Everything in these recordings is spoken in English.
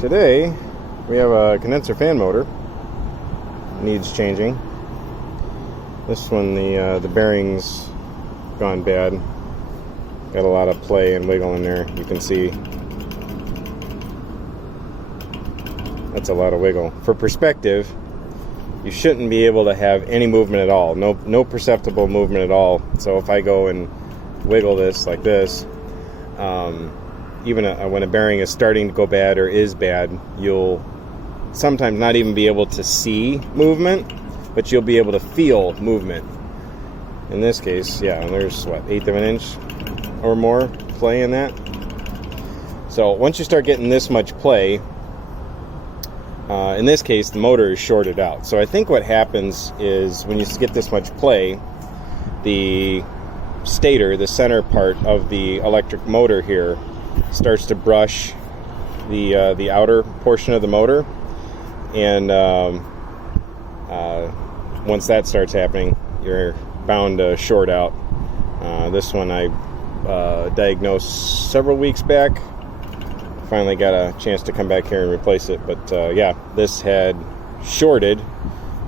Today we have a condenser fan motor. Needs changing. This one, the bearing's gone bad. Got a lot of play and wiggle in there. You can see that's a lot of wiggle. For perspective, you shouldn't be able to have any movement at all. No perceptible movement at all. So if I go and wiggle this like this, even when a bearing is starting to go bad or is bad, you'll sometimes not even be able to see movement, but you'll be able to feel movement. In this case, yeah, there's what, 1/8 of an inch or more play in that. So once you start getting this much play, in this case the motor is shorted out. So I think what happens is when you get this much play, the stator, the center part of the electric motor here, starts to brush the outer portion of the motor, and once that starts happening, you're bound to short out. This one I diagnosed several weeks back. Finally got a chance to come back here and replace it, but yeah, this had shorted,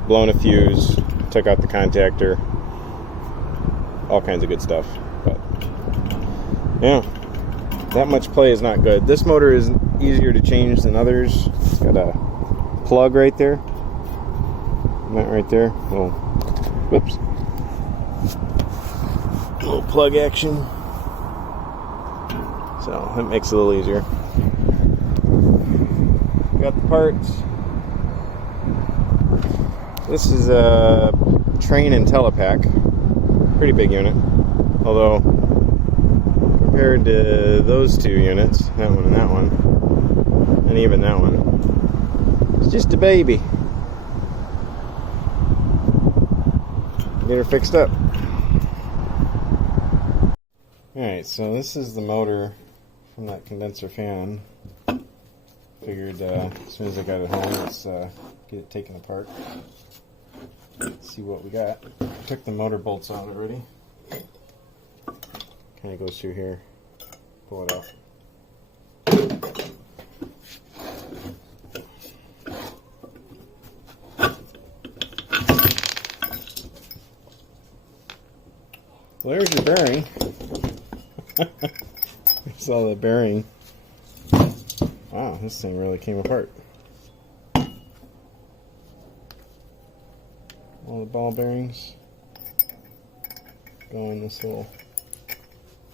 blown a fuse, took out the contactor, all kinds of good stuff. But yeah, that much play is not good. This motor is easier to change than others. It's got a plug right there, and that right there, little, whoops, little plug action. So that makes it a little easier. Got the parts. This is a Trane Intellipak, pretty big unit, although compared to those two units, that one and that one, and even that one, it's just a baby. Get her fixed up. Alright, so this is the motor from that condenser fan. Figured as soon as I got it home, let's get it taken apart. See what we got. Took the motor bolts out already. Kind of goes through here. Pull it out. Well, there's your bearing. There's all the bearing. Wow, this thing really came apart. All the ball bearings go in this little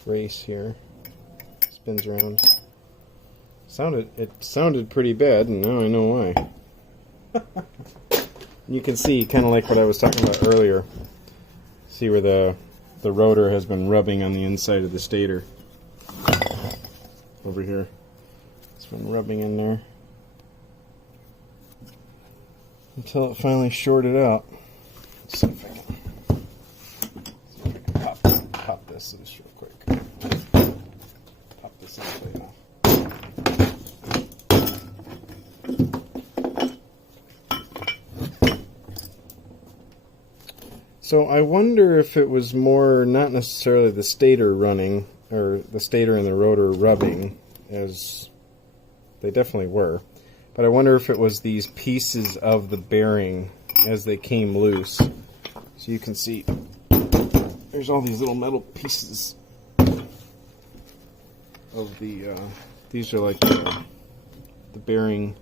race here. Spins around. It sounded pretty bad, and now I know why. You can see, kind of like what I was talking about earlier. See where the rotor has been rubbing on the inside of the stator. Over here. It's been rubbing in there until it finally shorted out. Let's see if I can pop this loose real quick. Pop this in plate now. So I wonder if it was more not necessarily the stator running, or the stator and the rotor rubbing, as they definitely were, but I wonder if it was these pieces of the bearing as they came loose. So you can see there's all these little metal pieces of the these are like the bearing,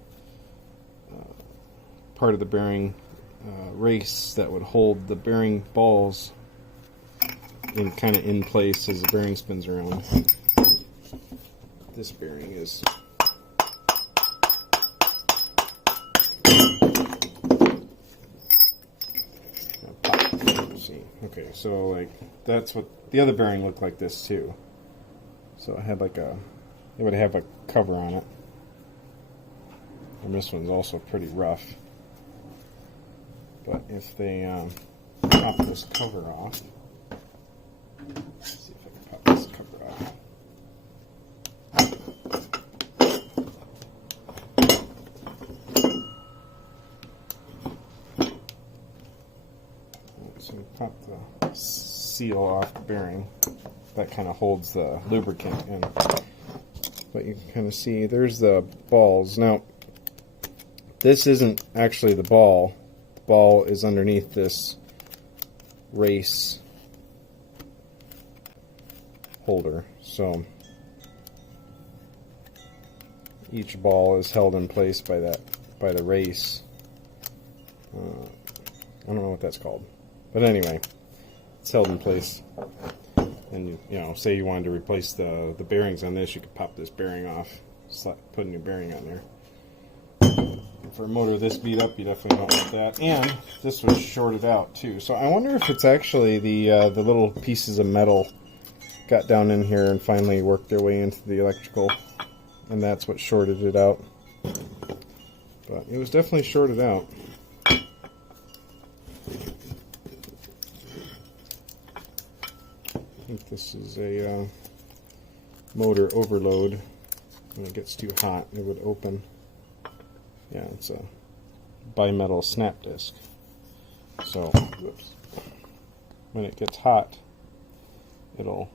part of the bearing race that would hold the bearing balls in kind of in place as the bearing spins around. This bearing is okay, so like that's what the other bearing looked like this too. So it had like it would have a cover on it. And this one's also pretty rough. But if they pop this cover off, let's see if I can pop this cover off. So we pop the seal off the bearing. That kind of holds the lubricant in. but you can kind of see there's the balls. Now, this isn't actually the ball. The ball is underneath this race holder. So each ball is held in place by the race. I don't know what that's called, but anyway, it's held in place. And you know, say you wanted to replace the bearings on this, you could pop this bearing off, put a new bearing on there. For a motor this beat up, you definitely don't want that. And this was shorted out too, so I wonder if it's actually the little pieces of metal got down in here and finally worked their way into the electrical, and that's what shorted it out. But it was definitely shorted out. I think this is a motor overload. When it gets too hot, it would open. Yeah, it's a bimetal snap disc. So, whoops. When it gets hot, it'll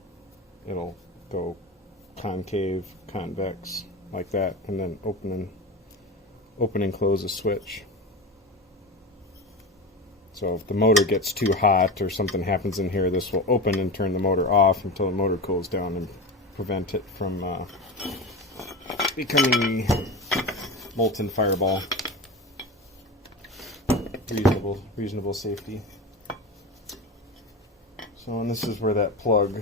go concave, convex, like that, and then open and close a switch. So if the motor gets too hot or something happens in here, this will open and turn the motor off until the motor cools down and prevent it from becoming molten fireball. Reasonable safety. So, and this is where that plug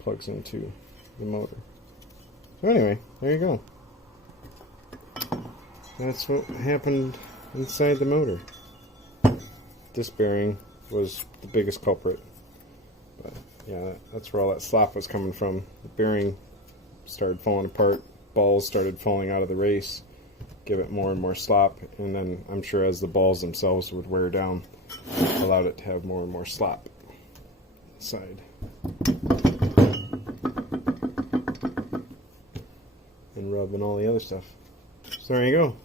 plugs into the motor. So anyway, there you go. That's what happened inside the motor. This bearing was the biggest culprit. But yeah, that's where all that slop was coming from. The bearing started falling apart, balls started falling out of the race, give it more and more slop, and then I'm sure as the balls themselves would wear down, allowed it to have more and more slop inside. And rub and all the other stuff. So there you go.